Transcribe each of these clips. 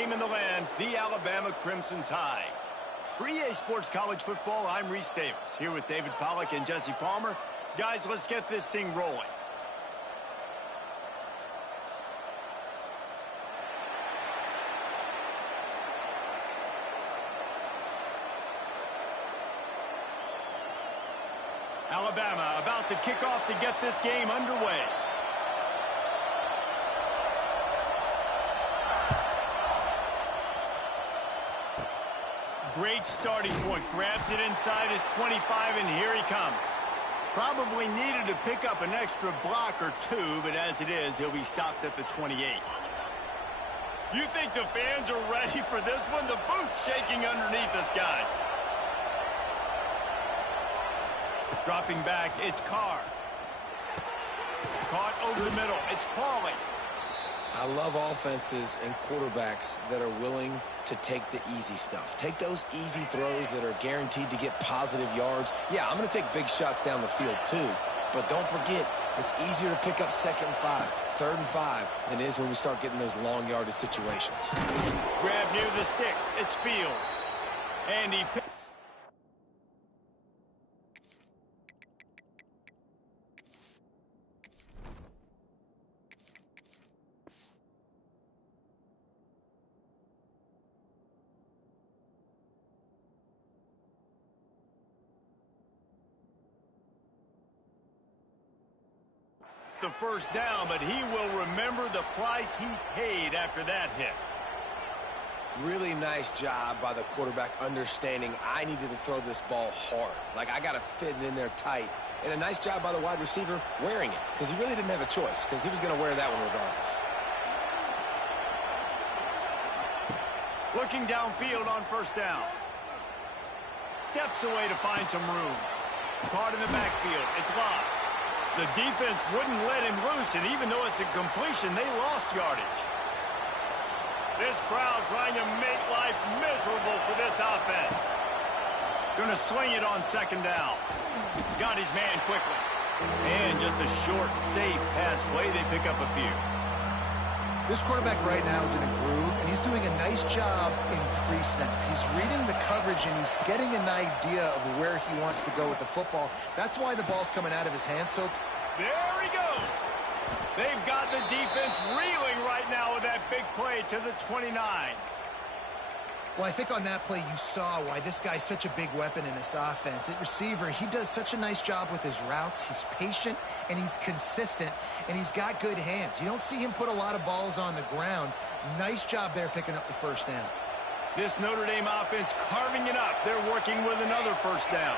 team in the land, the Alabama Crimson Tide. For EA Sports College Football, I'm Reese Davis, here with David Pollack and Jesse Palmer. Guys, let's get this thing rolling. Alabama about to kick off to get this game underway. Great starting point. Grabs it inside his 25, and here he comes. Probably needed to pick up an extra block or two, but as it is, he'll be stopped at the 28. You think the fans are ready for this one? The booth's shaking underneath us, guys. Dropping back, it's Carr. Caught over the middle, it's Pauly. I love offenses and quarterbacks that are willing to take the easy stuff. Take those easy throws that are guaranteed to get positive yards. Yeah, I'm going to take big shots down the field too, but don't forget, it's easier to pick up 2nd and 5, 3rd and 5 than it is when we start getting those long yardage situations. Grab near the sticks, it's Fields. And he picks. The first down, but he will remember the price he paid after that hit. Really nice job by the quarterback understanding I needed to throw this ball hard. Like, I got to fit it in there tight. And a nice job by the wide receiver wearing it, because he really didn't have a choice, because he was going to wear that one regardless. Looking downfield on first down. Steps away to find some room. Caught in the backfield. It's locked. The defense wouldn't let him loose, and even though it's a completion, they lost yardage. This crowd trying to make life miserable for this offense. Going to swing it on 2nd down. Got his man quickly. And just a short, safe pass play. They pick up a few. This quarterback right now is in a groove, and he's doing a nice job in pre-snap. He's reading the coverage, and he's getting an idea of where he wants to go with the football. That's why the ball's coming out of his hands. So there he goes. They've got the defense reeling right now with that big play to the 29. Well, I think on that play you saw why this guy's such a big weapon in this offense. At receiver, he does such a nice job with his routes. He's patient, and he's consistent, and he's got good hands. You don't see him put a lot of balls on the ground. Nice job there picking up the first down. This Notre Dame offense carving it up. They're working with another first down.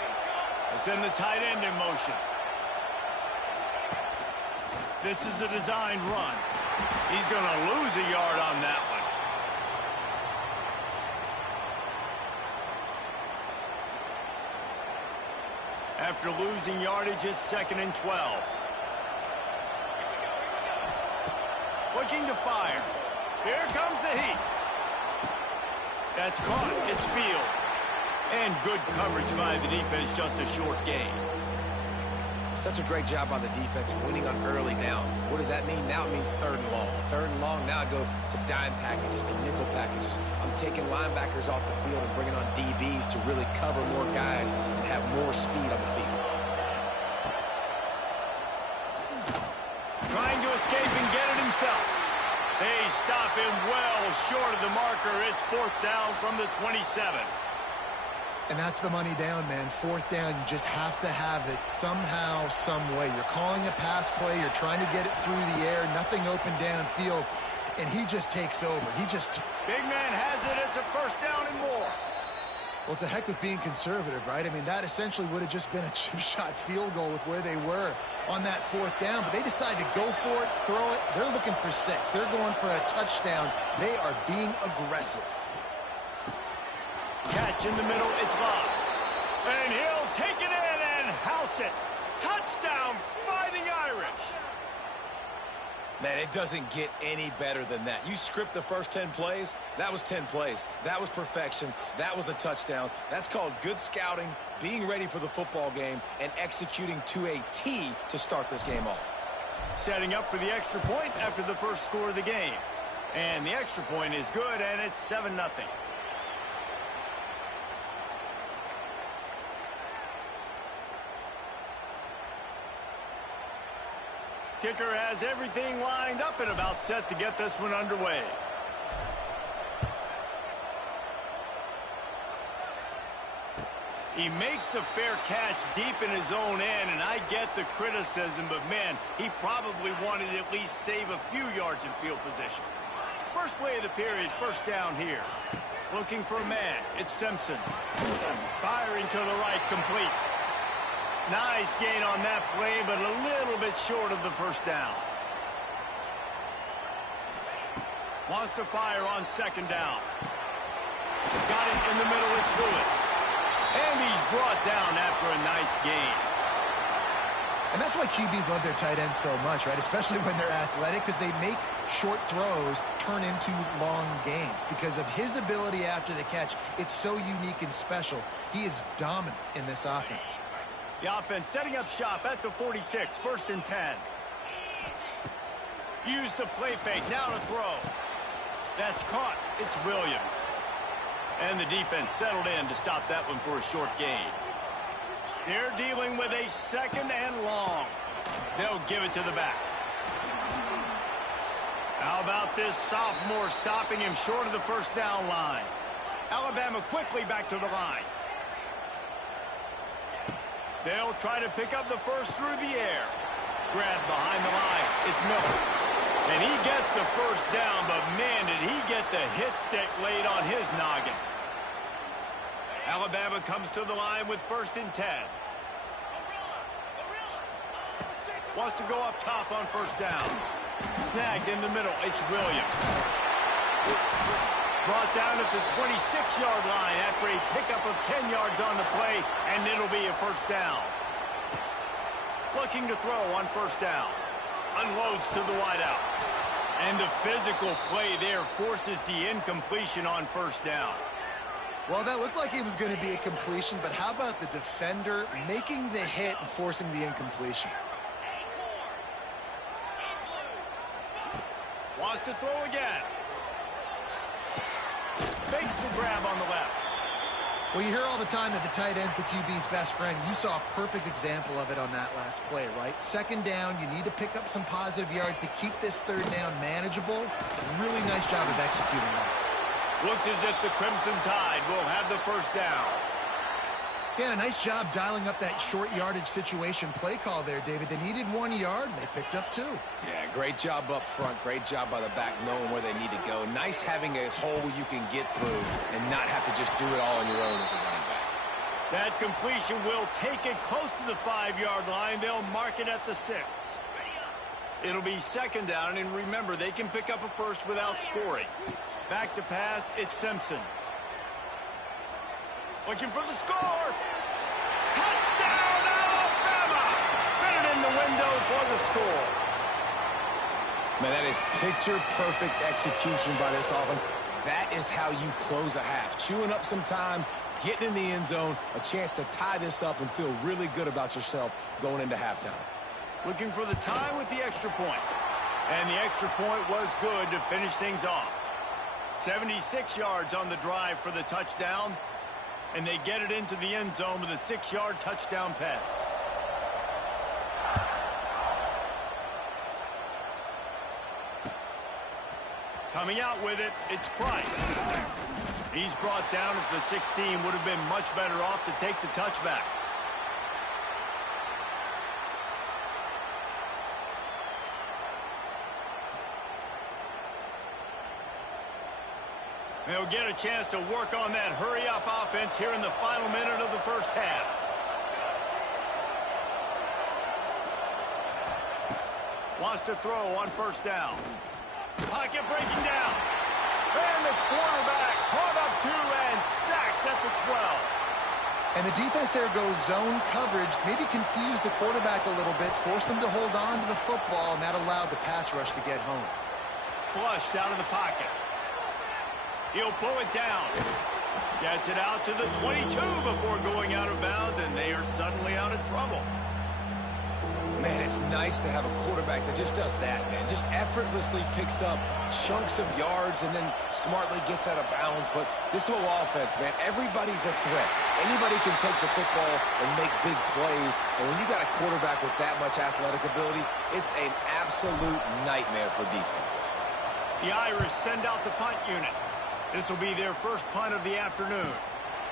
They send the tight end in motion. This is a designed run. He's going to lose a yard on that one. After losing yardage, it's 2nd and 12. Looking to fire. Here comes the heat. That's caught. It's Fields. And good coverage by the defense, just a short gain. Such a great job by the defense winning on early downs. What does that mean? Now it means 3rd and long. 3rd and long, now I go to dime packages, to nickel packages. I'm taking linebackers off the field and bringing on DBs to really cover more guys and have more speed on the field. Trying to escape and get it himself. They stop him well short of the marker. It's 4th down from the 27. And that's the money down, man. 4th down, you just have to have it somehow, some way. You're calling a pass play. You're trying to get it through the air. Nothing open downfield. And he just takes over. Big man has it. It's a 1st down and more. Well, it's a heck with being conservative, right? I mean, that essentially would have just been a chip-shot field goal with where they were on that 4th down. But they decided to go for it, throw it. They're looking for 6. They're going for a touchdown. They are being aggressive. Catch in the middle, it's locked. And he'll take it in and house it. Touchdown, Fighting Irish. Man, it doesn't get any better than that. You script the first 10 plays, that was 10 plays. That was perfection. That was a touchdown. That's called good scouting, being ready for the football game, and executing to a T to start this game off. Setting up for the extra point after the first score of the game. And the extra point is good, and it's 7-0. Kicker has everything lined up and about set to get this one underway. He makes the fair catch deep in his own end, and I get the criticism, but man, he probably wanted to at least save a few yards in field position. First play of the period, first down here. Looking for a man, it's Simpson. Firing to the right, complete. Nice gain on that play, but a little bit short of the first down. Wants to fire on second down. Got it in the middle, it's Lewis. And he's brought down after a nice gain. And that's why QBs love their tight ends so much, right? Especially when they're athletic, because they make short throws turn into long gains. Because of his ability after the catch, it's so unique and special. He is dominant in this offense. The offense setting up shop at the 46, 1st and 10. Use the play fake, now to throw. That's caught, it's Williams. And the defense settled in to stop that one for a short gain. They're dealing with a 2nd and long. They'll give it to the back. How about this sophomore stopping him short of the first down line? Alabama quickly back to the line. They'll try to pick up the first through the air. Grabbed behind the line. It's Miller. And he gets the first down, but man, did he get the hit stick laid on his noggin. Alabama comes to the line with 1st and 10. Wants to go up top on first down. Snagged in the middle. It's Williams. Brought down at the 26-yard line after a pickup of 10 yards on the play, and it'll be a first down. Looking to throw on first down. Unloads to the wideout. And the physical play there forces the incompletion on first down. Well, that looked like it was going to be a completion, but how about the defender making the hit and forcing the incompletion? Wants to throw again. Makes the grab on the left. Well, you hear all the time that the tight end's the QB's best friend. You saw a perfect example of it on that last play, right? 2nd down, you need to pick up some positive yards to keep this 3rd down manageable. Really nice job of executing that. Looks as if the Crimson Tide will have the first down. Yeah, nice job dialing up that short yardage situation play call there, David. They needed 1 yard, and they picked up 2. Yeah, great job up front. Great job by the back knowing where they need to go. Nice having a hole you can get through and not have to just do it all on your own as a running back. That completion will take it close to the 5-yard line. They'll mark it at the 6. It'll be 2nd down, and remember, they can pick up a first without scoring. Back to pass, it's Simpson. Looking for the score. Touchdown, Alabama! Fit it in the window for the score. Man, that is picture-perfect execution by this offense. That is how you close a half. Chewing up some time, getting in the end zone, a chance to tie this up and feel really good about yourself going into halftime. Looking for the tie with the extra point. And the extra point was good to finish things off. 76 yards on the drive for the touchdown. And they get it into the end zone with a 6-yard touchdown pass. Coming out with it, it's Price. He's brought down at the 16. Would have been much better off to take the touchback. They'll get a chance to work on that hurry-up offense here in the final minute of the first half. Wants to throw on first down. Pocket breaking down. And the quarterback caught up to and sacked at the 12. And the defense there goes zone coverage, maybe confused the quarterback a little bit, forced him to hold on to the football, and that allowed the pass rush to get home. Flushed out of the pocket. He'll pull it down. Gets it out to the 22 before going out of bounds, and they are suddenly out of trouble. Man, it's nice to have a quarterback that just does that, man. Just effortlessly picks up chunks of yards and then smartly gets out of bounds. But this whole offense, man, everybody's a threat. Anybody can take the football and make big plays. And when you got a quarterback with that much athletic ability, it's an absolute nightmare for defenses. The Irish send out the punt unit. This will be their first punt of the afternoon.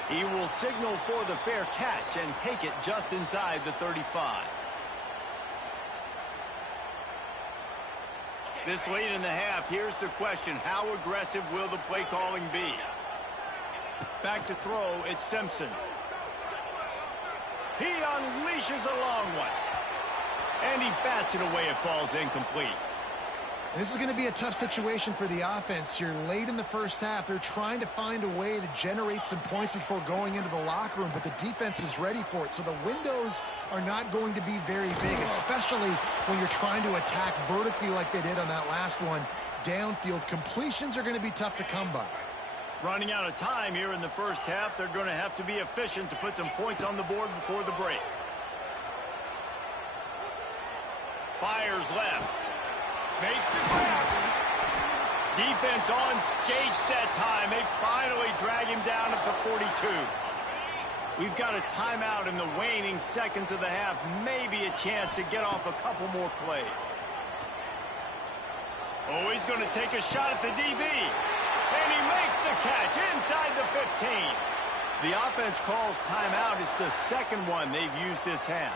He will signal for the fair catch and take it just inside the 35. This late in the half, here's the question. How aggressive will the play calling be? Back to throw, it's Simpson. He unleashes a long one. And he bats it away. It falls incomplete. This is going to be a tough situation for the offense here. Late in the first half, they're trying to find a way to generate some points before going into the locker room, but the defense is ready for it. So the windows are not going to be very big, especially when you're trying to attack vertically like they did on that last one. Downfield completions are going to be tough to come by. Running out of time here in the first half, they're going to have to be efficient to put some points on the board before the break. Fires left. Makes the grab. Defense on skates that time. They finally drag him down at the 42. We've got a timeout in the waning seconds of the half. Maybe a chance to get off a couple more plays. Oh, he's going to take a shot at the DB. And he makes the catch inside the 15. The offense calls timeout. It's the second one they've used this half.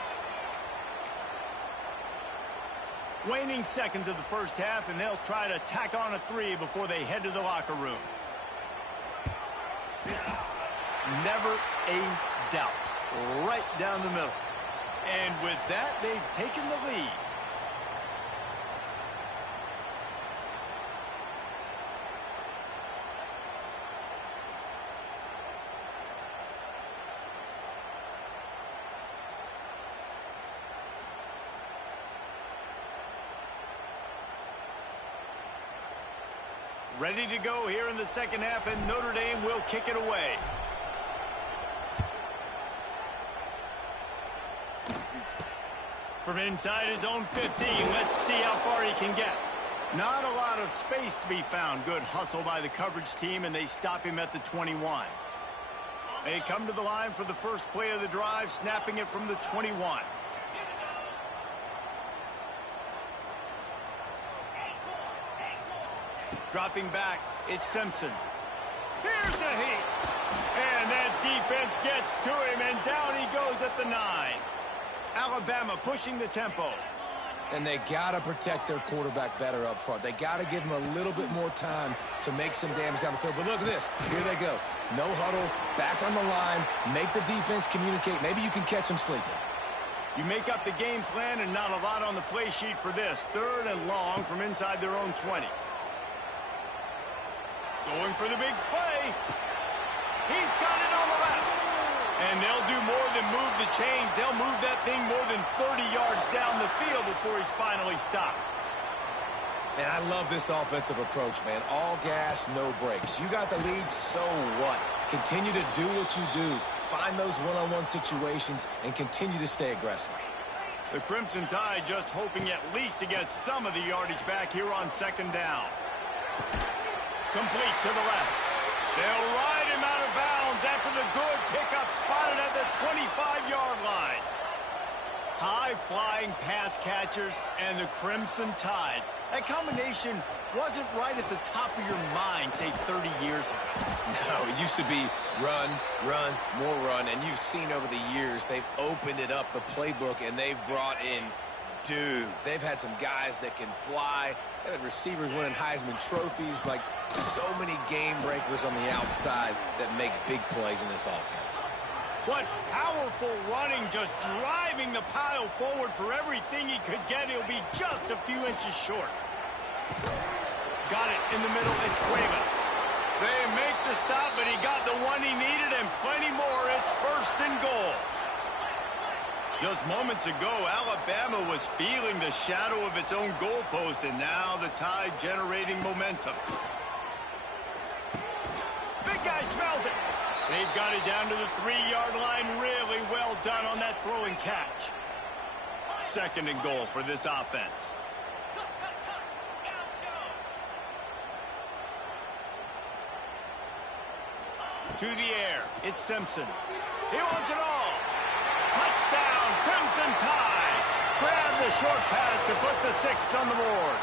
Waning seconds of the first half, and they'll try to tack on a 3 before they head to the locker room. Never a doubt. Right down the middle. And with that, they've taken the lead. Ready to go here in the second half, and Notre Dame will kick it away. From inside his own 15, let's see how far he can get. Not a lot of space to be found. Good hustle by the coverage team, and they stop him at the 21. They come to the line for the first play of the drive, snapping it from the 21. Dropping back, it's Simpson. Here's a heat. And that defense gets to him, and down he goes at the 9. Alabama pushing the tempo. And they got to protect their quarterback better up front. They got to give him a little bit more time to make some damage down the field. But look at this. Here they go. No huddle, back on the line, make the defense communicate. Maybe you can catch them sleeping. You make up the game plan, and not a lot on the play sheet for this. 3rd and long from inside their own 20. Going for the big play. He's got it on the left. And they'll do more than move the chains. They'll move that thing more than 30 yards down the field before he's finally stopped. And I love this offensive approach, man. All gas, no brakes. You got the lead, so what? Continue to do what you do. Find those one-on-one situations and continue to stay aggressive. The Crimson Tide just hoping at least to get some of the yardage back here on 2nd down. Complete to the left. They'll ride him out of bounds after the good pickup spotted at the 25-yard line. High-flying pass catchers and the Crimson Tide. That combination wasn't right at the top of your mind, say, 30 years ago. No, it used to be run, run, more run, and you've seen over the years they've opened it up, the playbook, and they've brought in dudes. They've had some guys that can fly. They've had receivers winning Heisman trophies, like so many game breakers on the outside that make big plays in this offense. What powerful running, just driving the pile forward for everything he could get. He'll be just a few inches short. Got it in the middle. It's Cuevas. They make the stop, but he got the one he needed and plenty more. It's 1st and goal. Just moments ago, Alabama was feeling the shadow of its own goalpost, and now the Tide generating momentum. Big guy smells it. They've got it down to the 3-yard line. Really well done on that throw and catch. 2nd and goal for this offense. To the air, it's Simpson. He wants it all. Touchdown, Crimson Tide. Grab the short pass to put the 6 on the board.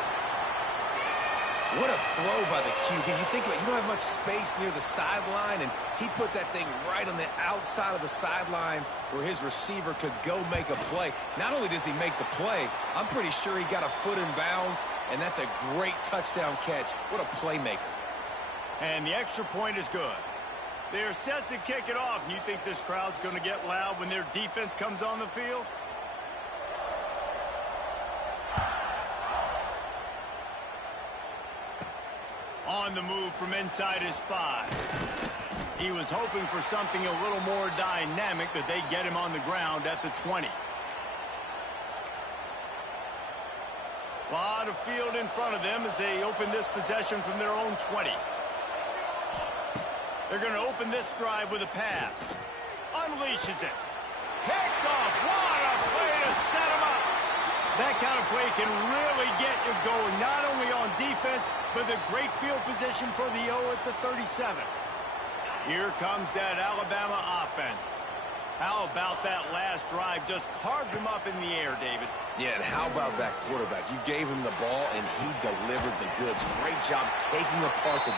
What a throw by the QB. You think about it, you don't have much space near the sideline, and he put that thing right on the outside of the sideline where his receiver could go make a play. Not only does he make the play, I'm pretty sure he got a foot in bounds, and that's a great touchdown catch. What a playmaker. And the extra point is good. They are set to kick it off, and you think this crowd's going to get loud when their defense comes on the field? On the move from inside his 5. He was hoping for something a little more dynamic, but they get him on the ground at the 20. A lot of field in front of them as they open this possession from their own 20. They're going to open this drive with a pass. Unleashes it. Picked off. What a play to set him up. That kind of play can really get you going, not only on defense, but the great field position for the O at the 37. Here comes that Alabama offense. How about that last drive? Just carved him up in the air, David. Yeah, and how about that quarterback? You gave him the ball, and he delivered the goods. Great job taking apart the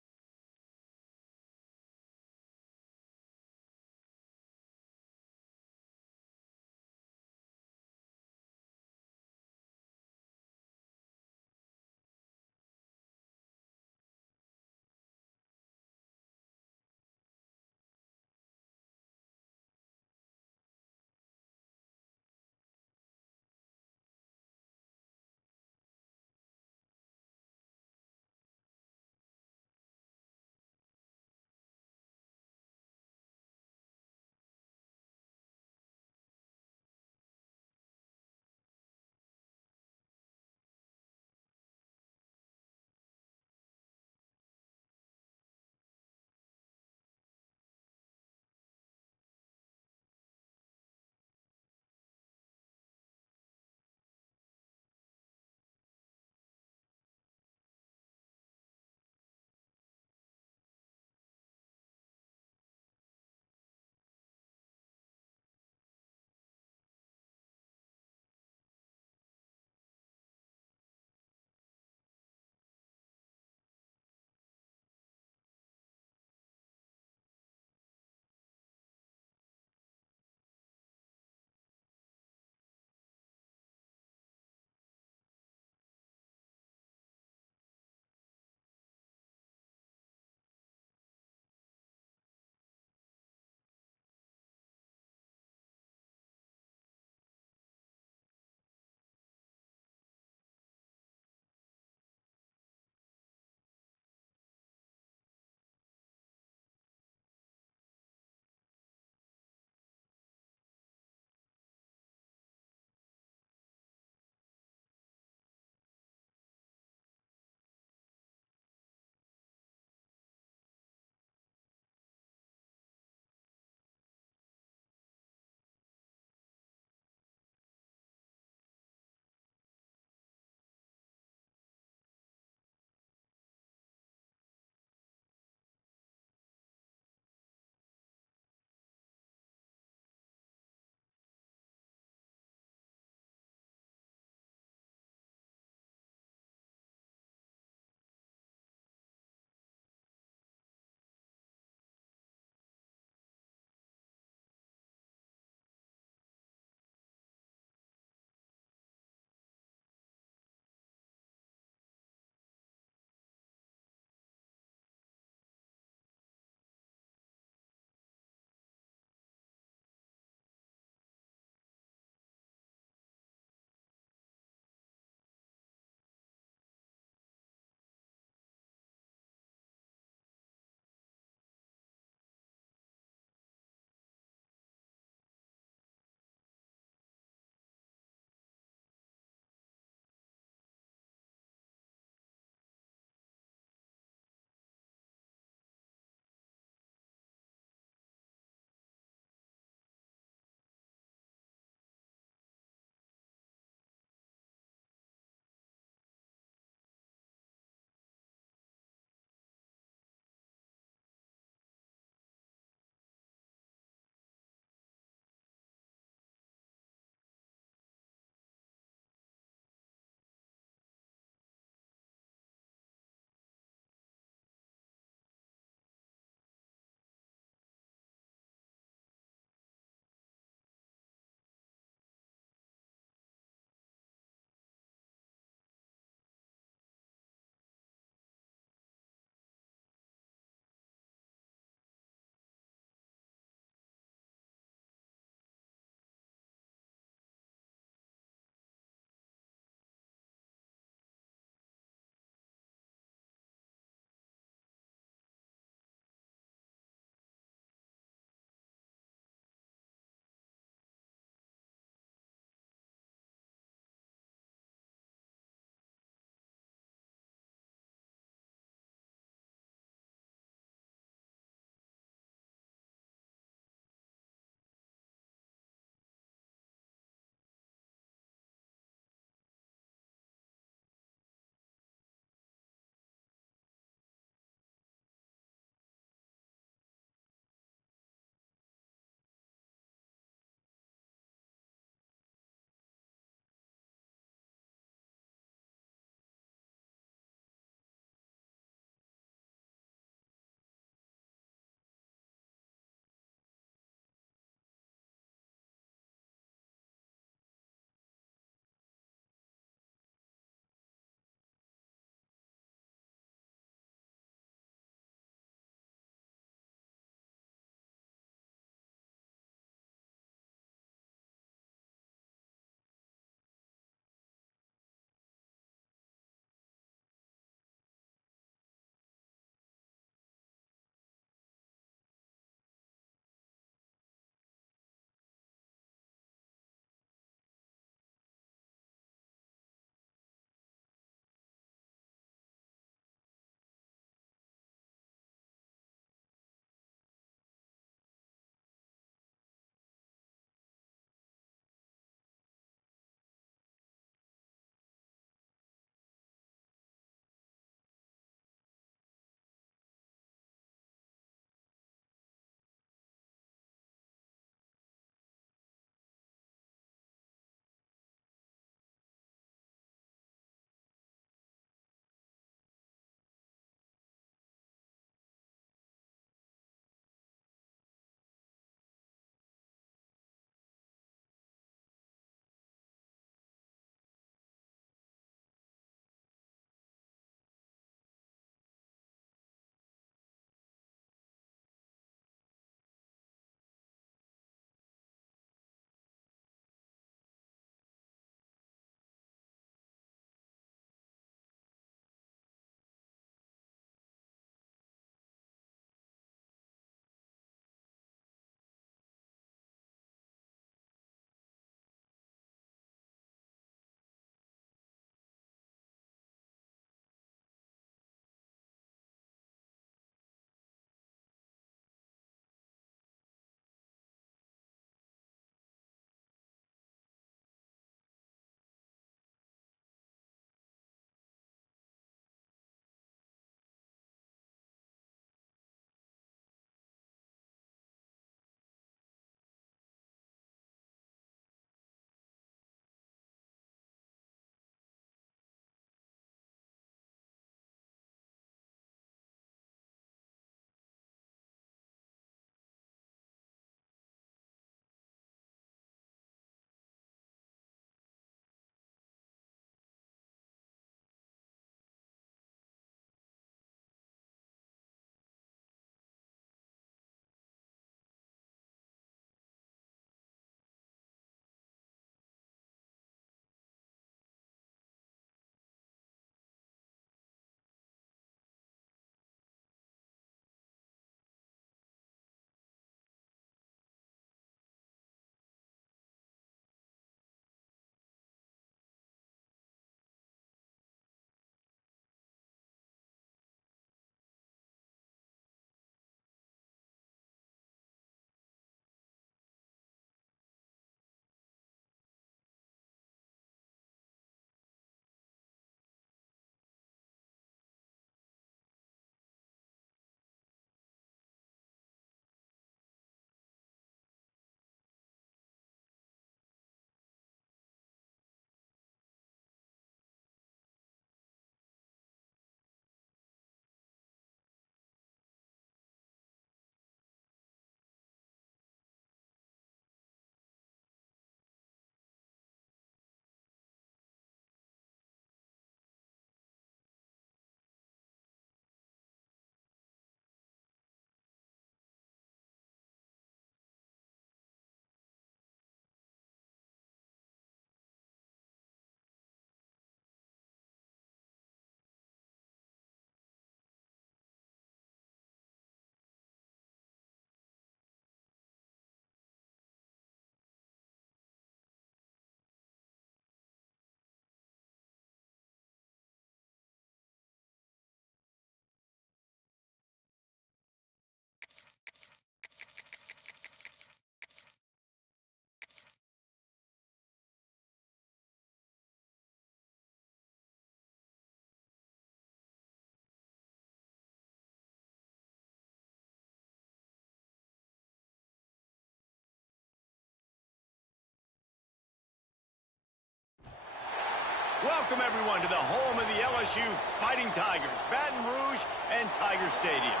Welcome, everyone, to the home of the LSU Fighting Tigers, Baton Rouge and Tiger Stadium.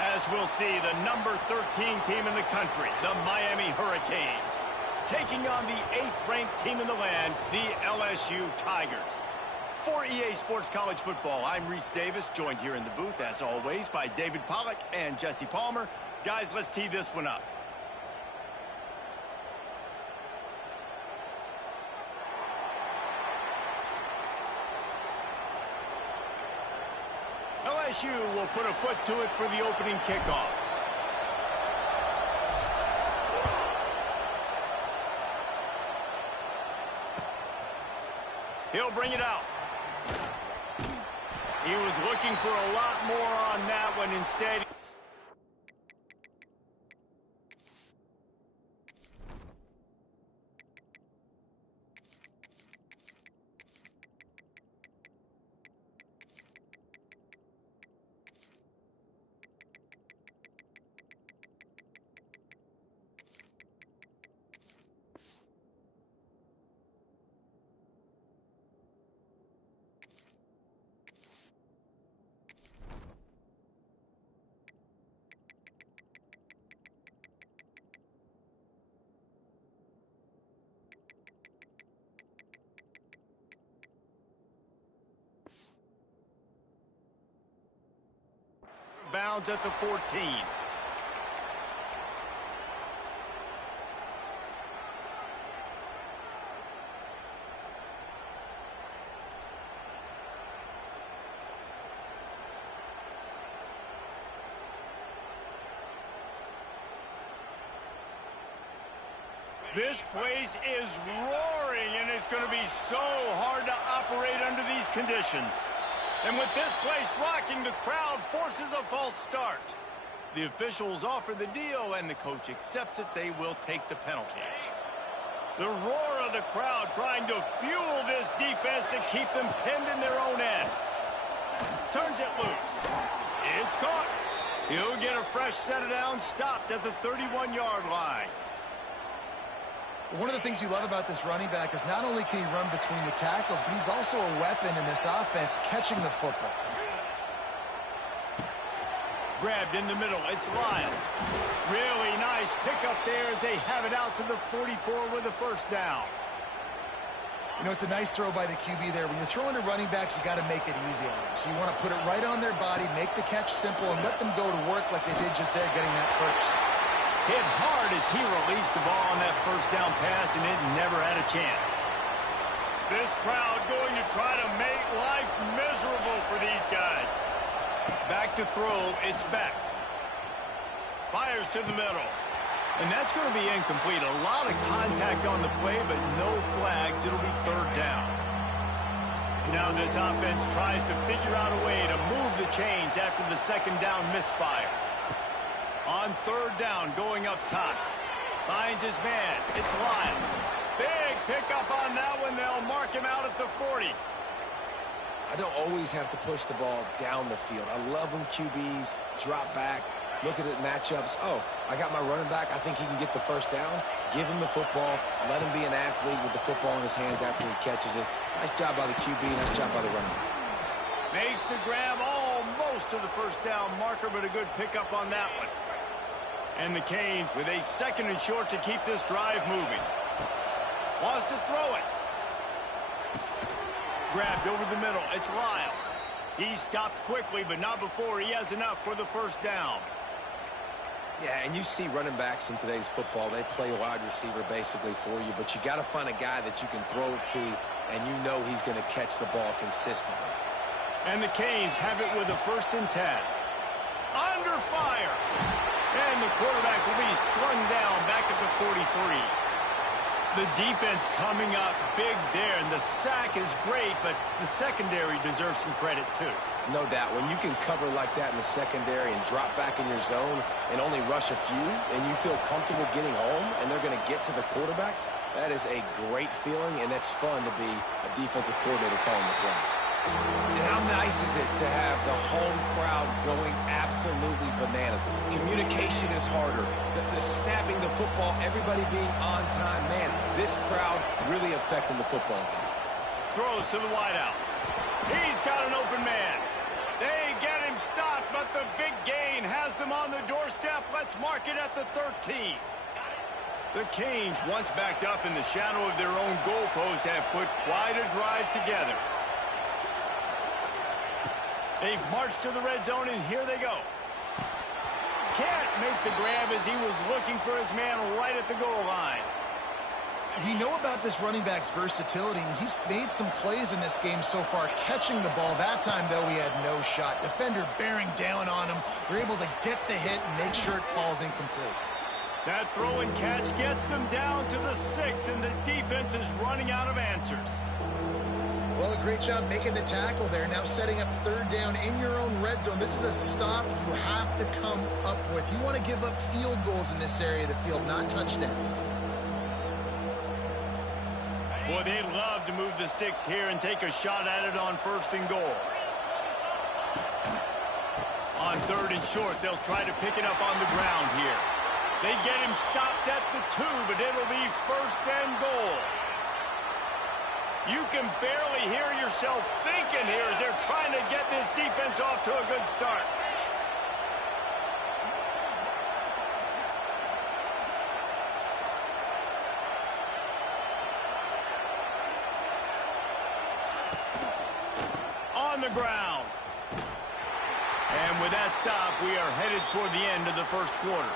As we'll see, the number 13 team in the country, the Miami Hurricanes, taking on the 8th-ranked team in the land, the LSU Tigers. For EA Sports College Football, I'm Reese Davis, joined here in the booth, as always, by David Pollack and Jesse Palmer. Guys, let's tee this one up. LSU will put a foot to it for the opening kickoff. He'll bring it out. He was looking for a lot more on that one. Instead, bounds at the 14. This place is roaring, and it's going to be so hard to operate under these conditions. And with this place rocking, the crowd forces a false start. The officials offer the deal, and the coach accepts it. They will take the penalty. The roar of the crowd trying to fuel this defense to keep them pinned in their own end. Turns it loose. It's caught. He'll get a fresh set of downs, stopped at the 31-yard line. One of the things you love about this running back is not only can he run between the tackles, but he's also a weapon in this offense catching the football. Grabbed in the middle. It's Lyle. Really nice pickup there as they have it out to the 44 with a first down. You know, it's a nice throw by the QB there. When you're throwing to running backs, you got to make it easy on them. So you want to put it right on their body, make the catch simple, and let them go to work like they did just there getting that first. Hit hard as he released the ball on that first down pass, and it never had a chance. This crowd going to try to make life miserable for these guys. Back to throw, it's Beck. Fires to the middle. And that's going to be incomplete. A lot of contact on the play, but no flags. It'll be third down. Now this offense tries to figure out a way to move the chains after the second down misfire. On third down, going up top. Finds his man. It's Lyle. Big pickup on that one. They'll mark him out at the 40. I don't always have to push the ball down the field. I love when QBs drop back, look at it matchups. Oh, I got my running back. I think he can get the first down. Give him the football. Let him be an athlete with the football in his hands after he catches it. Nice job by the QB. Nice job by the running back. Makes the grab almost to the first down marker, but a good pickup on that one. And the Canes with a second and short to keep this drive moving. Wants to throw it. Grabbed over the middle. It's Lyle. He stopped quickly, but not before he has enough for the first down. Yeah, and you see running backs in today's football, they play wide receiver basically for you, but you got to find a guy that you can throw it to, and you know he's going to catch the ball consistently. And the Canes have it with a 1st and 10. Under fire. And the quarterback will be slung down back at the 43. The defense coming up big there, and the sack is great, but the secondary deserves some credit too. No doubt. When you can cover like that in the secondary and drop back in your zone and only rush a few, and you feel comfortable getting home, and they're going to get to the quarterback, that is a great feeling, and that's fun to be a defensive coordinator calling the plays. And how nice is it to have the home crowd going absolutely bananas? Communication is harder. The snapping the football, everybody being on time. Man, this crowd really affecting the football game. Throws to the wideout. He's got an open man. They get him stopped, but the big gain has them on the doorstep. Let's mark it at the 13. The Canes, once backed up in the shadow of their own goalpost, have put quite a drive together. They've marched to the red zone, and here they go. Can't make the grab as he was looking for his man right at the goal line. We know about this running back's versatility, and he's made some plays in this game so far, catching the ball. That time, though, he had no shot. Defender bearing down on him. They're able to get the hit and make sure it falls incomplete. That throw and catch gets them down to the 6, and the defense is running out of answers. Well, a great job making the tackle there. Now setting up third down in your own red zone. This is a stop you have to come up with. You want to give up field goals in this area of the field, not touchdowns. Boy, they'd love to move the sticks here and take a shot at it on 1st and goal. On 3rd and short, they'll try to pick it up on the ground here. They get him stopped at the 2, but it'll be 1st and goal. You can barely hear yourself thinking here as they're trying to get this defense off to a good start. On the ground. And with that stop, we are headed toward the end of the 1st quarter.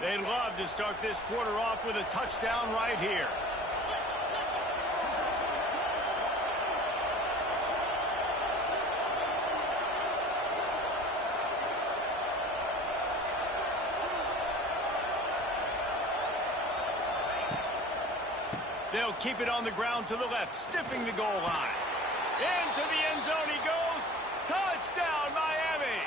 They'd love to start this quarter off with a touchdown right here. They'll keep it on the ground to the left, stiffing the goal line. Into the end zone he goes. Touchdown, Miami!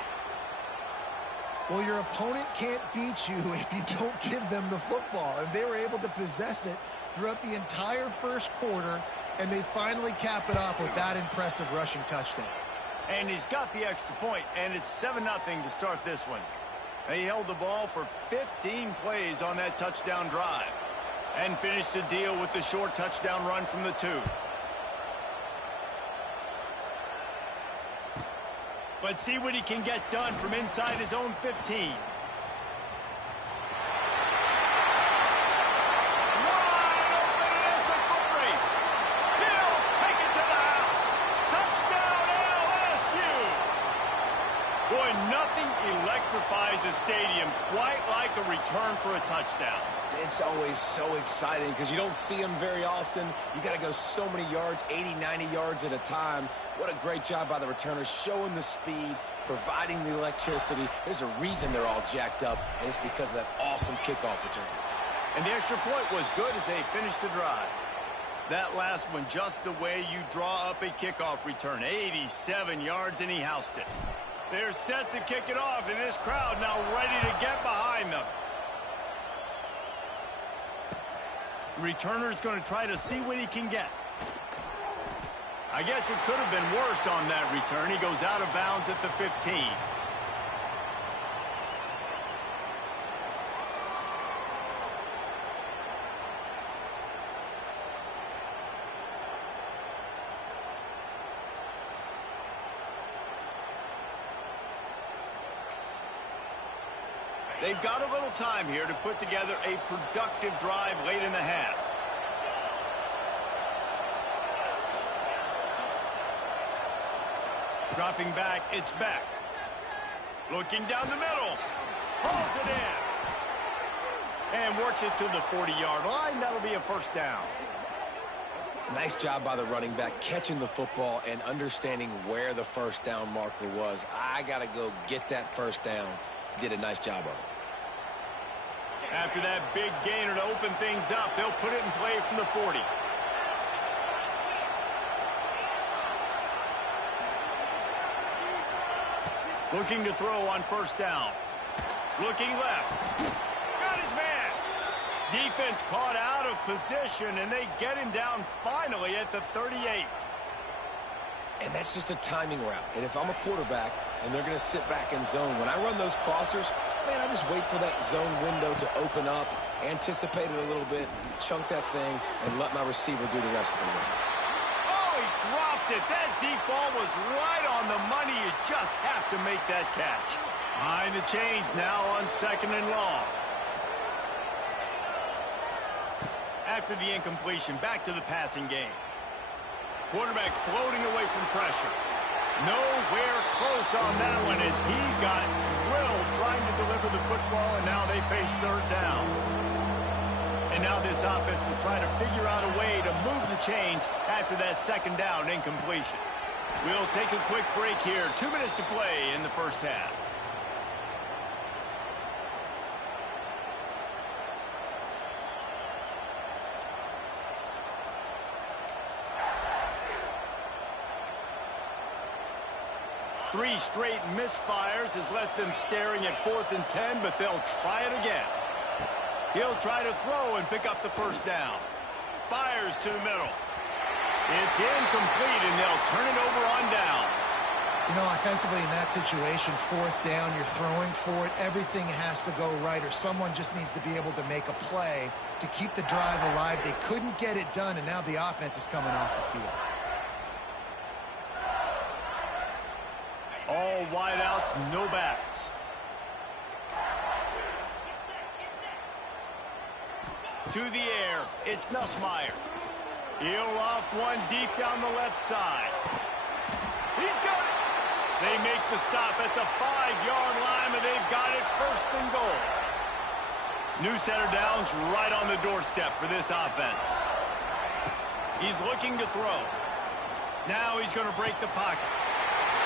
Well, your opponent can't beat you if you don't give them the football. And they were able to possess it throughout the entire 1st quarter, and they finally cap it off with that impressive rushing touchdown. And he's got the extra point, and it's 7-0 to start this one. They held the ball for 15 plays on that touchdown drive and finished the deal with the short touchdown run from the 2. Let's see what he can get done from inside his own 15. Wide open, and it's a foot race. He'll take it to the house. Touchdown, LSU. Boy, nothing electrifies a stadium quite like a return for a touchdown. It's always so exciting because you don't see them very often. You got to go so many yards, 80, 90 yards at a time. What a great job by the returners, showing the speed, providing the electricity. There's a reason they're all jacked up, and it's because of that awesome kickoff return. And the extra point was good as they finished the drive. That last one just the way you draw up a kickoff return. 87 yards, and he housed it. They're set to kick it off, and this crowd now ready to get behind them. Returner's going to try to see what he can get. I guess it could have been worse on that return. He goes out of bounds at the 15. They've got a little time here to put together a productive drive late in the half. Dropping back, it's Beck. Looking down the middle. Pulls it in. And works it to the 40-yard line. That'll be a 1st down. Nice job by the running back, catching the football and understanding where the 1st down marker was. I got to go get that 1st down. Did a nice job of it. After that big gainer to open things up, they'll put it in play from the 40. Looking to throw on 1st down. Looking left. Got his man. Defense caught out of position, and they get him down finally at the 38. And that's just a timing route. And if I'm a quarterback and they're going to sit back in zone, when I run those crossers, man, I just wait for that zone window to open up, anticipate it a little bit, chunk that thing, and let my receiver do the rest of the work. Oh, he dropped it. That deep ball was right on the money. You just have to make that catch. Behind the chains now on 2nd and long. After the incompletion, back to the passing game. Quarterback floating away from pressure. Nowhere close on that one as he got drilled trying to deliver the football, and now they face 3rd down. And now this offense will try to figure out a way to move the chains after that 2nd down incompletion. We'll take a quick break here. 2 minutes to play in the first half. Three straight misfires has left them staring at 4th and 10, but they'll try it again. He'll try to throw and pick up the 1st down. Fires to the middle. It's incomplete, and they'll turn it over on downs. You know, offensively in that situation, 4th down, you're throwing for it. Everything has to go right, or someone just needs to be able to make a play to keep the drive alive. They couldn't get it done, and now the offense is coming off the field. All wideouts, no backs. To the air, it's Nussmeier. He'll loft one deep down the left side. He's got it. They make the stop at the 5-yard line, and they've got it 1st and goal. New set of downs right on the doorstep for this offense. He's looking to throw. Now he's going to break the pocket.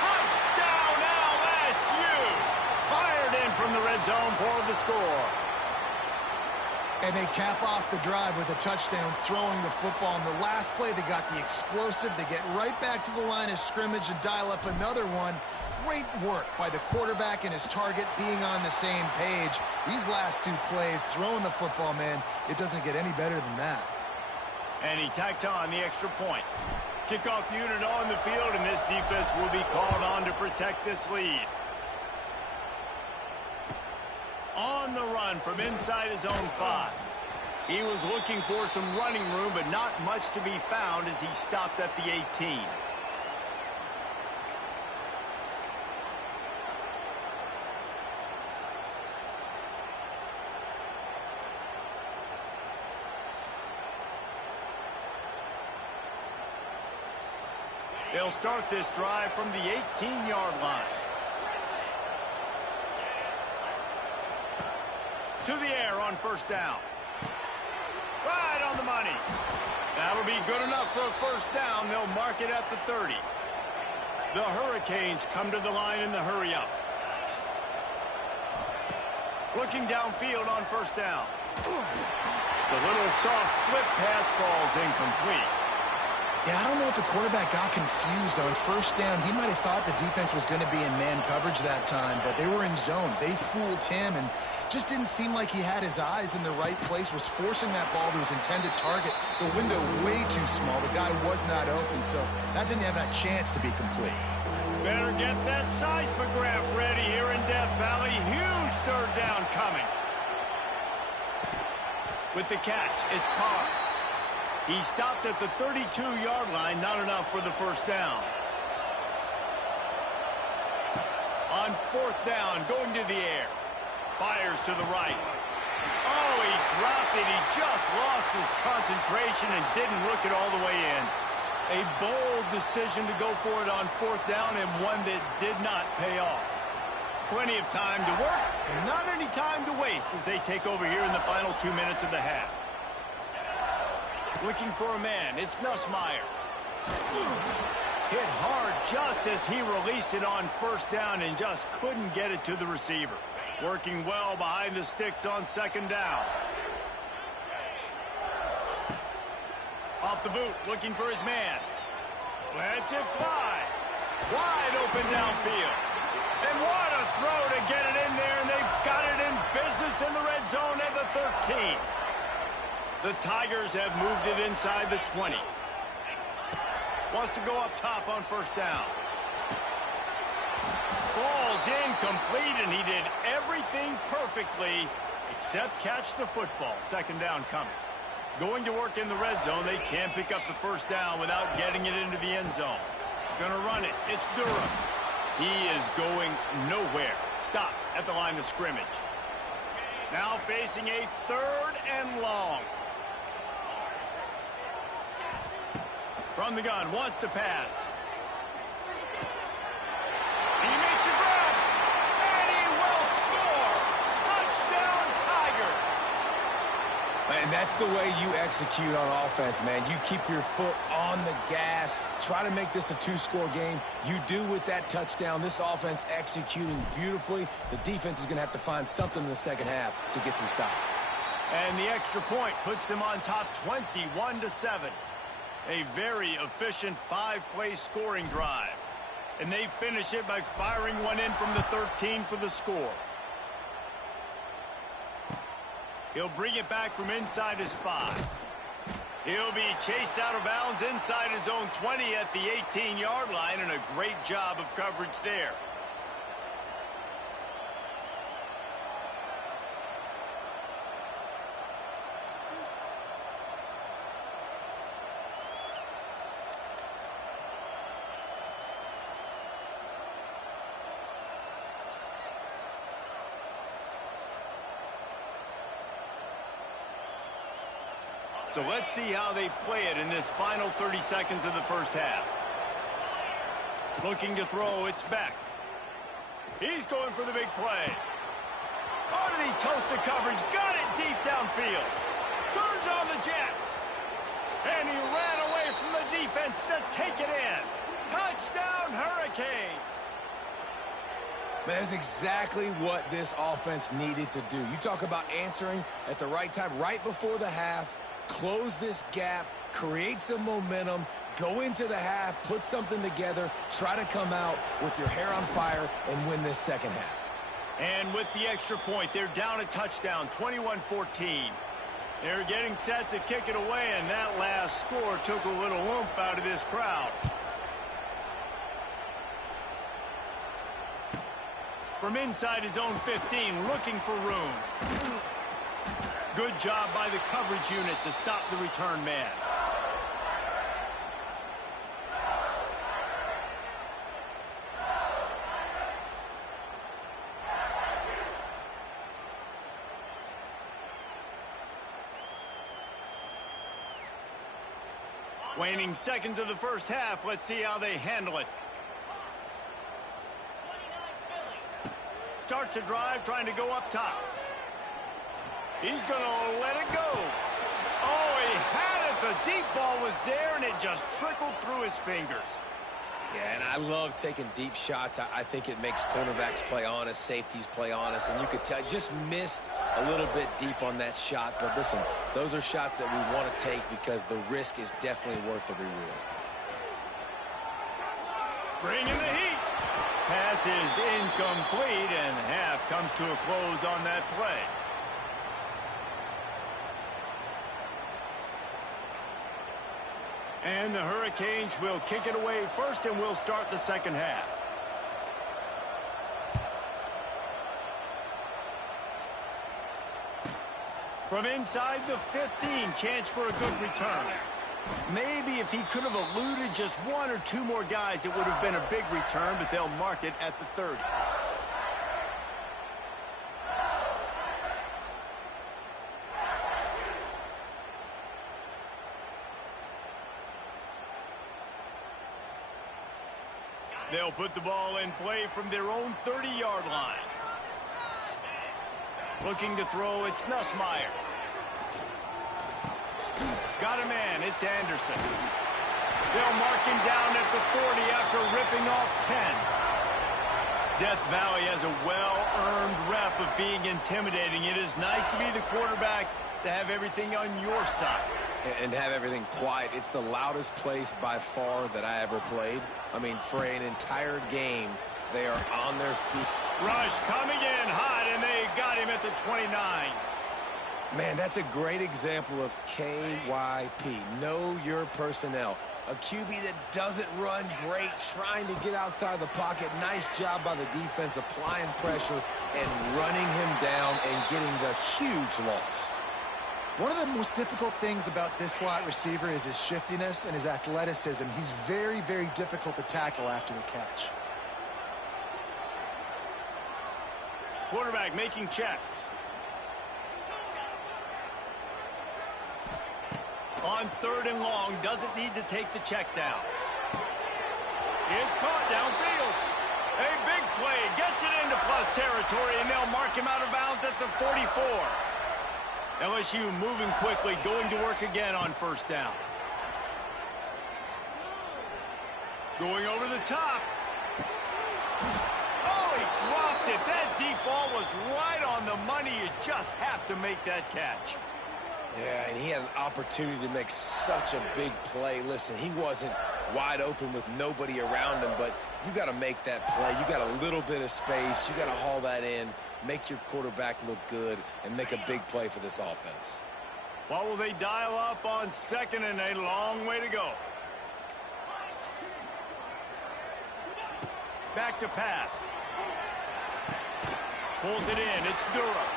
Touchdown LSU! Fired in from the red zone for the score. And they cap off the drive with a touchdown throwing the football. In the last play, they got the explosive. They get right back to the line of scrimmage and dial up another one. Great work by the quarterback and his target being on the same page. These last 2 plays, throwing the football, man, it doesn't get any better than that. And he tacks on the extra point. Kickoff unit on the field, and this defense will be called on to protect this lead. On the run from inside his own 5. He was looking for some running room, but not much to be found as he stopped at the 18. They'll start this drive from the 18-yard line. To the air on 1st down. Right on the money. That'll be good enough for a 1st down. They'll mark it at the 30. The Hurricanes come to the line in the hurry-up. Looking downfield on 1st down. The little soft flip pass falls incomplete. Yeah, I don't know if the quarterback got confused on 1st down. He might have thought the defense was going to be in man coverage that time, but they were in zone. They fooled him and just didn't seem like he had his eyes in the right place, was forcing that ball to his intended target. The window way too small. The guy was not open, so that didn't have that chance to be complete. Better get that seismograph ready here in Death Valley. Huge 3rd down coming. With the catch, it's Carr. He stopped at the 32-yard line, not enough for the 1st down. On 4th down, going to the air. Fires to the right. Oh, he dropped it. He just lost his concentration and didn't look it all the way in. A bold decision to go for it on 4th down, and one that did not pay off. Plenty of time to work, not any time to waste as they take over here in the final 2 minutes of the half. Looking for a man, it's Nussmeier. Hit hard just as he released it on 1st down and just couldn't get it to the receiver. Working well behind the sticks on 2nd down. Off the boot, looking for his man. Lets it fly. Wide open downfield. And what a throw to get it in there, and they've got it in business in the red zone at the 13. The Tigers have moved it inside the 20. Wants to go up top on first down. Falls incomplete, and he did everything perfectly except catch the football. Second down coming. Going to work in the red zone. They can't pick up the first down without getting it into the end zone. Gonna run it. It's Durham. He is going nowhere. Stop at the line of scrimmage. Now facing a 3rd and long. From the gun, wants to pass. He makes a grab, and he will score. Touchdown, Tigers. And that's the way you execute on offense, man. You keep your foot on the gas. Try to make this a 2-score game. You do with that touchdown. This offense executing beautifully. The defense is going to have to find something in the second half to get some stops. And the extra point puts them on top 21-7. A very efficient 5-play scoring drive. And they finish it by firing one in from the 13 for the score. He'll bring it back from inside his 5. He'll be chased out of bounds inside his own 20 at the 18-yard line, and a great job of coverage there. So let's see how they play it in this final 30 seconds of the first half. Looking to throw, it's Beck. He's going for the big play. Oh, did he toast the coverage? Got it deep downfield. Turns on the Jets. And he ran away from the defense to take it in. Touchdown, Hurricanes. That's exactly what this offense needed to do. You talk about answering at the right time, right before the half. Close this gap, create some momentum, go into the half, put something together, try to come out with your hair on fire and win this second half. And with the extra point, they're down a touchdown, 21-14. They're getting set to kick it away, and that last score took a little oomph out of this crowd. From inside his own 15, looking for room. Good job by the coverage unit to stop the return man. Waning seconds of the first half. Let's see how they handle it. Starts a drive trying to go up top. He's going to let it go. Oh, he had it. The deep ball was there, and it just trickled through his fingers. Yeah, and I love taking deep shots. I think it makes cornerbacks play honest, safeties play honest, and you could tell just missed a little bit deep on that shot. But listen, those are shots that we want to take because the risk is definitely worth the reward. Bringing the heat. Pass is incomplete, and half comes to a close on that play. And the Hurricanes will kick it away first, and we'll start the second half. From inside the 15, chance for a good return. Maybe if he could have eluded just one or two more guys, it would have been a big return, but they'll mark it at the 30. They'll put the ball in play from their own 30-yard line. Looking to throw, it's Nussmeier. Got a man, it's Anderson. They'll mark him down at the 40 after ripping off 10. Death Valley has a well-earned rep of being intimidating. It is nice to be the quarterback, to have everything on your side. And have everything quiet. It's the loudest place by far that I ever played. I mean, for an entire game, they are on their feet. Rush coming in hot, and they got him at the 29. Man, that's a great example of KYP. Know your personnel. A QB that doesn't run great, trying to get outside the pocket. Nice job by the defense applying pressure and running him down and getting the huge loss. One of the most difficult things about this slot receiver is his shiftiness and his athleticism. He's very, very difficult to tackle after the catch. Quarterback making checks. On 3rd and long, doesn't need to take the check down. It's caught downfield. A big play, gets it into plus territory, and they'll mark him out of bounds at the 44. LSU moving quickly, going to work again on 1st down. Going over the top. Oh, he dropped it. That deep ball was right on the money. You just have to make that catch. Yeah, and he had an opportunity to make such a big play. Listen, he wasn't wide open with nobody around him, but you got to make that play. You got a little bit of space. You got to haul that in, make your quarterback look good, and make a big play for this offense. What will they dial up on 2nd and a long way to go? Back to pass. Pulls it in. It's Durham.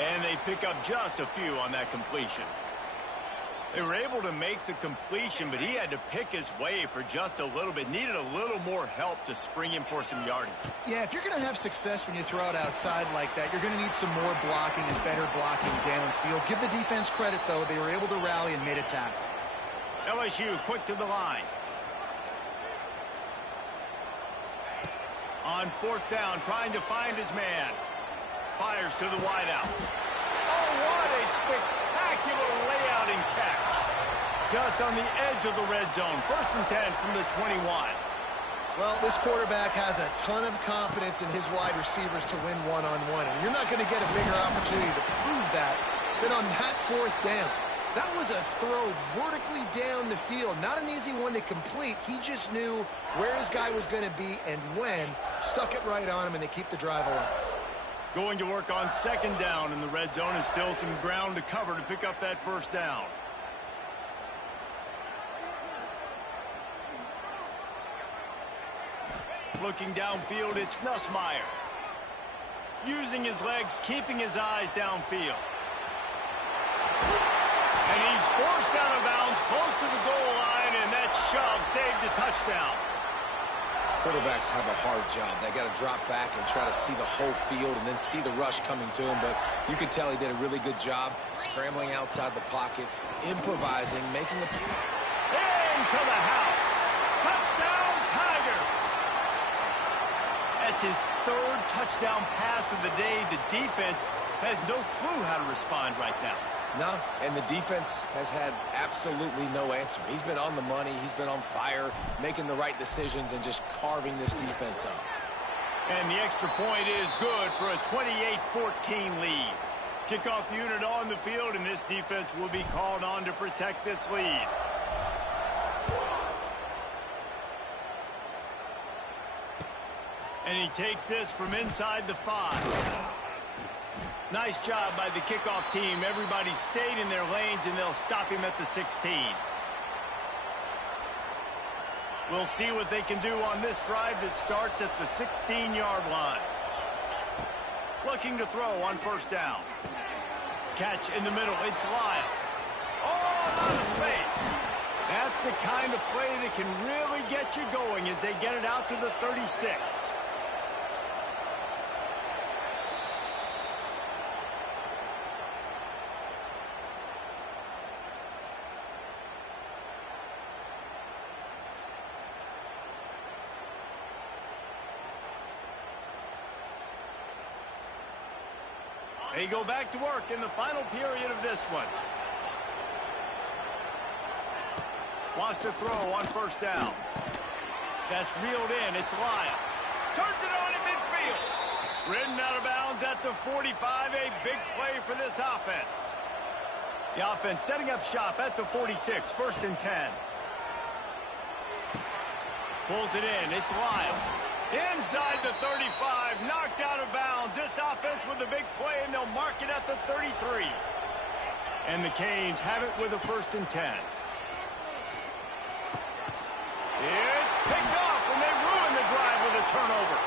And they pick up just a few on that completion. They were able to make the completion, but he had to pick his way for just a little bit. Needed a little more help to spring him for some yardage. Yeah, if you're going to have success when you throw it outside like that, you're going to need some more blocking and better blocking downfield. Give the defense credit, though. They were able to rally and made a tackle. LSU quick to the line. On 4th down, trying to find his man. Fires to the wideout. Oh, what a spectacular layout and catch. Just on the edge of the red zone. 1st and 10 from the 21. Well, this quarterback has a ton of confidence in his wide receivers to win one-on-one. And you're not going to get a bigger opportunity to prove that than on that 4th down. That was a throw vertically down the field. Not an easy one to complete. He just knew where his guy was going to be and when. Stuck it right on him, and they keep the drive alive. Going to work on 2nd down in the red zone, and still some ground to cover to pick up that 1st down. Looking downfield, it's Nussmeier. Using his legs, keeping his eyes downfield. And he's forced out of bounds, close to the goal line, and that shove saved a touchdown. Quarterbacks have a hard job. They got to drop back and try to see the whole field and then see the rush coming to him. But you can tell he did a really good job scrambling outside the pocket, improvising, making a play. Into the house. Touchdown, Tigers. That's his 3rd touchdown pass of the day. The defense has no clue how to respond right now. No, and the defense has had absolutely no answer. He's been on the money. He's been on fire, making the right decisions and just carving this defense up. And the extra point is good for a 28-14 lead. Kickoff unit on the field, and this defense will be called on to protect this lead. And he takes this from inside the 5. Nice job by the kickoff team. Everybody stayed in their lanes, and they'll stop him at the 16. We'll see what they can do on this drive that starts at the 16-yard line. Looking to throw on 1st down. Catch in the middle. It's Lyle. Oh, out of space. That's the kind of play that can really get you going as they get it out to the 36. They go back to work in the final period of this one. Wants to throw on 1st down. That's reeled in. It's Lyle. Turns it on in midfield. Ridden out of bounds at the 45. A big play for this offense. The offense setting up shop at the 46. 1st and 10. Pulls it in. It's Lyle. Inside the 35, knocked out of bounds. This offense with a big play, and they'll mark it at the 33. And the Canes have it with a 1st and 10. It's picked off, and they ruin the drive with a turnover.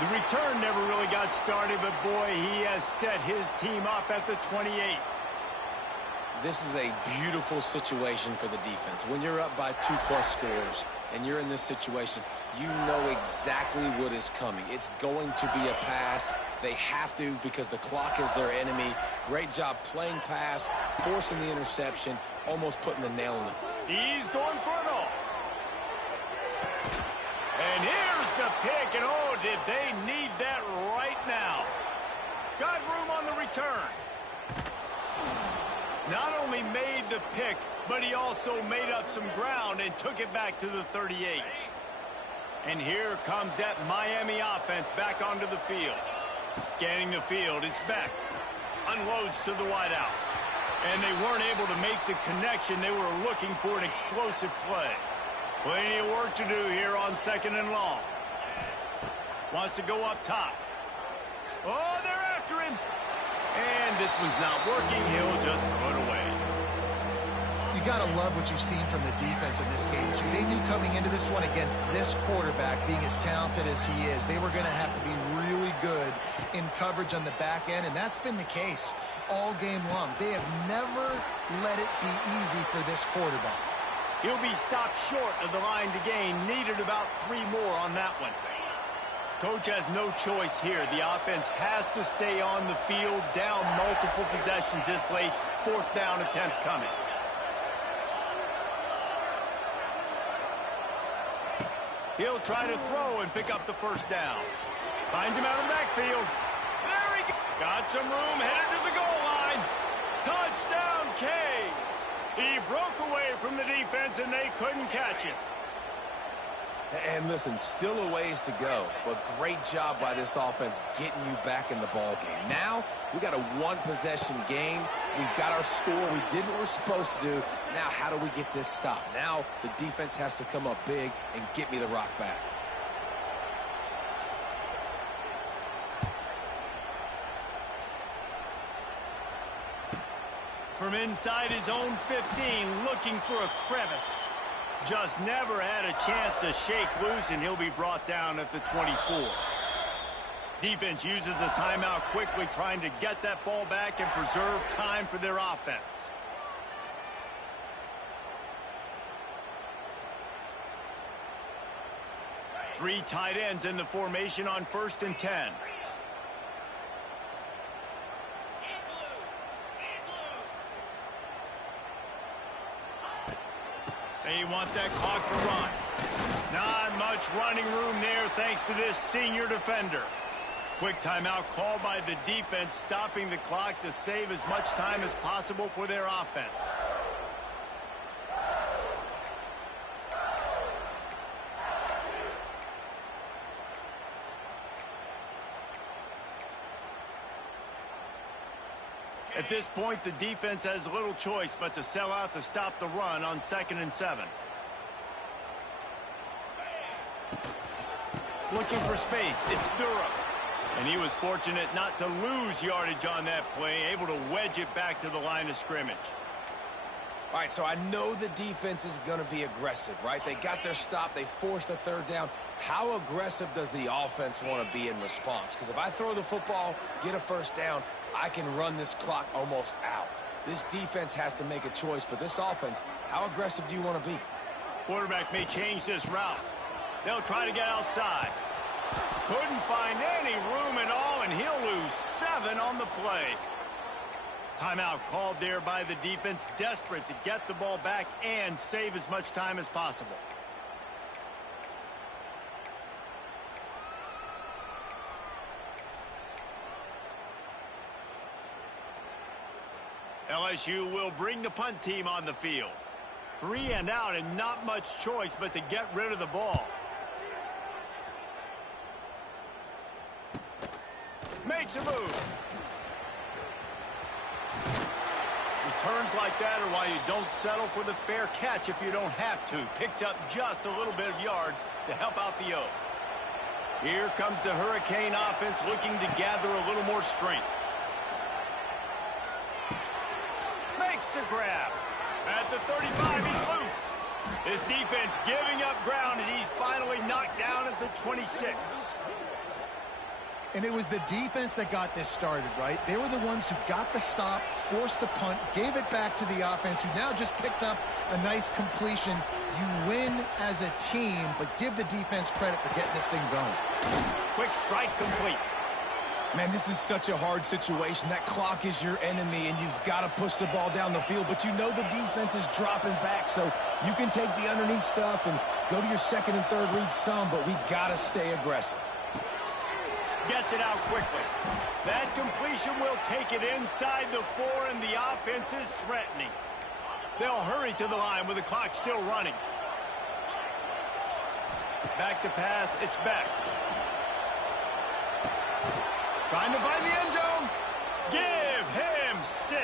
The return never really got started, but boy, he has set his team up at the 28. This is a beautiful situation for the defense. When you're up by 2+ scores and you're in this situation, you know exactly what is coming. It's going to be a pass. They have to because the clock is their enemy. Great job playing pass, forcing the interception, almost putting the nail in it. He's going for it all. And here's the pick, and oh, did they need that right now. Got room on the return. Not only made the pick, but he also made up some ground and took it back to the 38. And here comes that Miami offense back onto the field. Scanning the field, it's Beck. Unloads to the wideout. And they weren't able to make the connection. They were looking for an explosive play. Plenty of work to do here on 2nd and long. Wants to go up top. Oh, they're after him. And this one's not working. He'll just throw it away. You got to love what you've seen from the defense in this game, too. They knew coming into this one against this quarterback, being as talented as he is, they were going to have to be really good in coverage on the back end, and that's been the case all game long. They have never let it be easy for this quarterback. He'll be stopped short of the line to gain. Needed about 3 more on that one. Coach has no choice here. The offense has to stay on the field, down multiple possessions this late. 4th down attempt coming. He'll try to throw and pick up the 1st down. Finds him out of the backfield. There he goes. Got some room, headed to the goal line. Touchdown, Canes. He broke away from the defense, and they couldn't catch it. And listen, still a ways to go, but great job by this offense getting you back in the ball game. Now, we got a 1-possession game. We've got our score. We did what we're supposed to do. Now, how do we get this stopped? Now, the defense has to come up big and get me the rock back. From inside his own 15, looking for a crevice. Just never had a chance to shake loose, and he'll be brought down at the 24. Defense uses a timeout quickly, trying to get that ball back and preserve time for their offense. Three tight ends in the formation on 1st and 10. They want that clock to run. Not much running room there thanks to this senior defender. Quick timeout called by the defense, stopping the clock to save as much time as possible for their offense. At this point, the defense has little choice but to sell out to stop the run on 2nd and 7. Looking for space, it's Durham. And he was fortunate not to lose yardage on that play, able to wedge it back to the line of scrimmage. All right, so I know the defense is going to be aggressive, right? They got their stop. They forced a 3rd down. How aggressive does the offense want to be in response? Because if I throw the football, get a 1st down, I can run this clock almost out. This defense has to make a choice, but this offense, how aggressive do you want to be? Quarterback may change this route. They'll try to get outside. Couldn't find any room at all, and he'll lose 7 on the play. Timeout called there by the defense, desperate to get the ball back and save as much time as possible. LSU will bring the punt team on the field. 3 and out and not much choice but to get rid of the ball. Makes a move. Returns like that are why you don't settle for the fair catch if you don't have to. Picks up just a little bit of yards to help out the O. Here comes the Hurricane offense looking to gather a little more strength. makes the grab. At the 35, he's loose. His defense giving up ground as he's finally knocked down at the 26. And it was the defense that got this started, right? They were the ones who got the stop, forced a punt, gave it back to the offense, who now just picked up a nice completion. You win as a team, but give the defense credit for getting this thing going. Quick strike complete. Man, this is such a hard situation. That clock is your enemy, and you've got to push the ball down the field. But you know the defense is dropping back, so you can take the underneath stuff and go to your second and third read some, but we got to stay aggressive. Gets it out quickly. That completion will take it inside the 4, and the offense is threatening. They'll hurry to the line with the clock still running. Back to pass. It's Beck. Trying to find the end zone. Give him 6.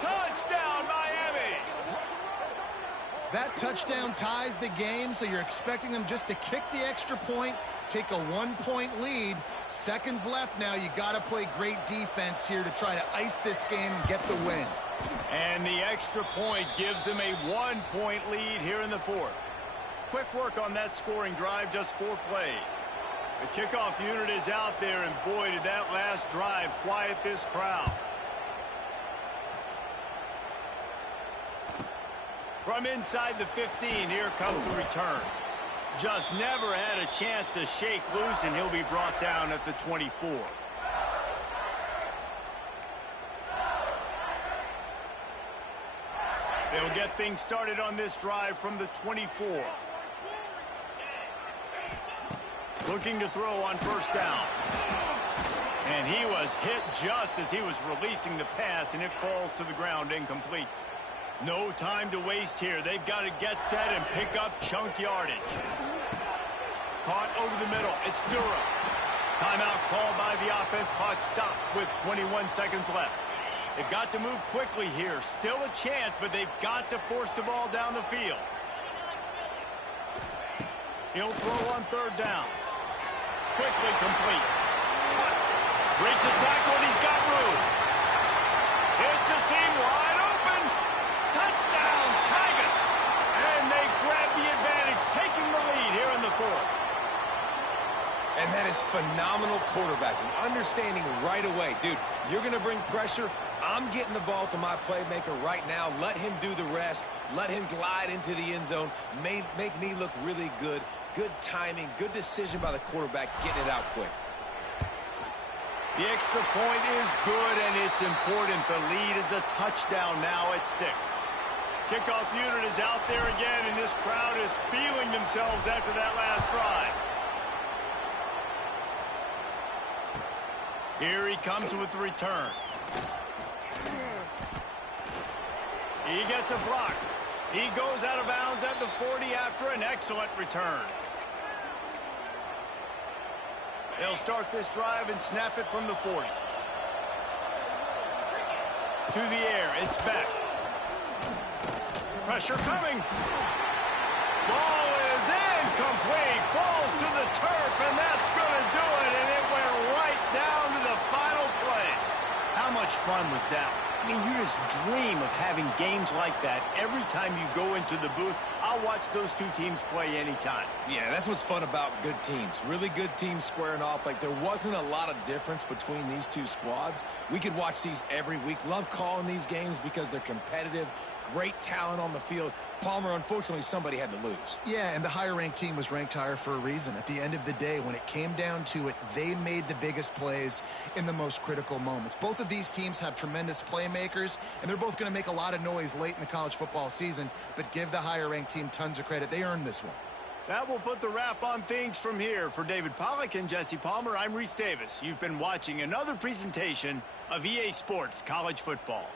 Touchdown, Miami. That touchdown ties the game, so you're expecting them just to kick the extra point, take a 1-point lead. Seconds left now. You got to play great defense here to try to ice this game and get the win. And the extra point gives them a 1-point lead here in the 4th. Quick work on that scoring drive, just 4 plays. The kickoff unit is out there, and boy, did that last drive quiet this crowd. From inside the 15, here comes the return. Just never had a chance to shake loose, and he'll be brought down at the 24. They'll get things started on this drive from the 24. Looking to throw on first down. And he was hit just as he was releasing the pass, and it falls to the ground incomplete. No time to waste here. They've got to get set and pick up chunk yardage. Caught over the middle. It's Durham. Timeout called by the offense. Clock stopped with 21 seconds left. They've got to move quickly here. Still a chance, but they've got to force the ball down the field. He'll throw on third down. Quickly complete. Breaks a tackle, and he's got room. It's a seam wide open. Touchdown, Tigers. And they grab the advantage, taking the lead here in the 4th. And that is phenomenal quarterbacking. Understanding right away, dude, you're going to bring pressure. I'm getting the ball to my playmaker right now. Let him do the rest. Let him glide into the end zone. Make me look really good. Good timing, good decision by the quarterback, getting it out quick. The extra point is good, and it's important. The lead is a touchdown now at 6. Kickoff unit is out there again, and this crowd is feeling themselves after that last drive. Here he comes with the return. He gets a block. He goes out of bounds at the 40 after an excellent return. They'll start this drive and snap it from the 40. To the air, it's back. Pressure coming. Ball is incomplete. Falls to the turf, and that's going to do it. And it went right down to the final play. How much fun was that? I mean, you just dream of having games like that every time you go into the booth. I'll watch those two teams play anytime. Yeah, that's what's fun about good teams. Really good teams squaring off. Like, there wasn't a lot of difference between these two squads. We could watch these every week. Love calling these games because they're competitive. Great talent on the field. Palmer, unfortunately, somebody had to lose. Yeah, and the higher-ranked team was ranked higher for a reason. At the end of the day, when it came down to it, they made the biggest plays in the most critical moments. Both of these teams have tremendous playmakers, and they're both going to make a lot of noise late in the college football season, but give the higher-ranked team tons of credit. They earned this one. That will put the wrap on things from here. For David Pollack and Jesse Palmer, I'm Reese Davis. You've been watching another presentation of EA Sports College Football.